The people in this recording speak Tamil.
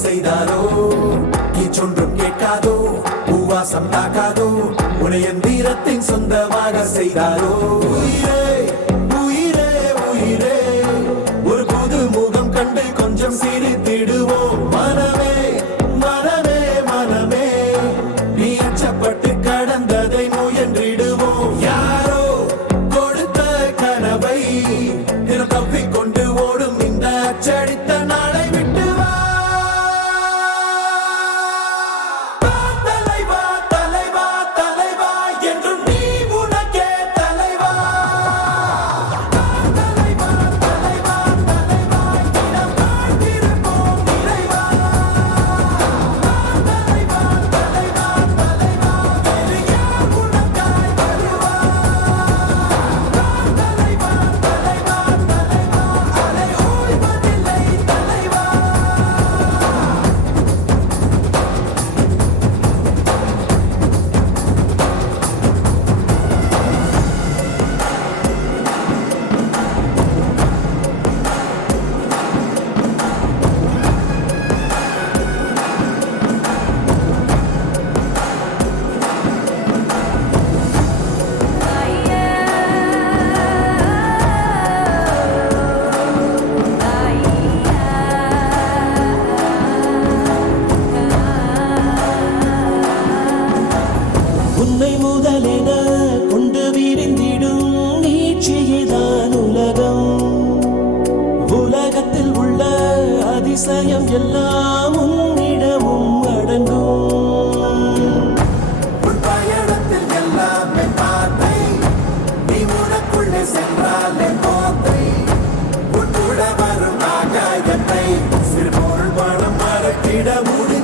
செய்தாரோ சொன்றும் கேட்காதோ பூவாசம் தாக்காதோ உடைய வீரத்தின் சொந்தமாக செய்தாரோ உயிரே உயிரே உயிரே ஒரு புது முகம் கண்டு கொஞ்சம் சிரித்திடுவோம் மனமே மனமே மனமே நீ அச்சப்பட்டு கடந்ததை முயன்றிடுவோம் யாரோ கொடுத்த கனவை தினம் தப்பிக்கொண்டு ஓடும் இந்த அச்சடித்த நாளை விட்டு உன்னை முதலென கொண்டு விரிந்திடும் நீட்சியேதான் உலகம் உலகத்தில் உள்ள அதிசயம் எல்லாம் உன்னிடமும் அடங்கும் பயணத்தில் எல்லாமே பாதை நீ உனக்குள்ளே சென்றாலே போதை உன்னுட வரும் ஆகாயத்தை சிறு பொருள் பணம் மறக்கிட முடியும்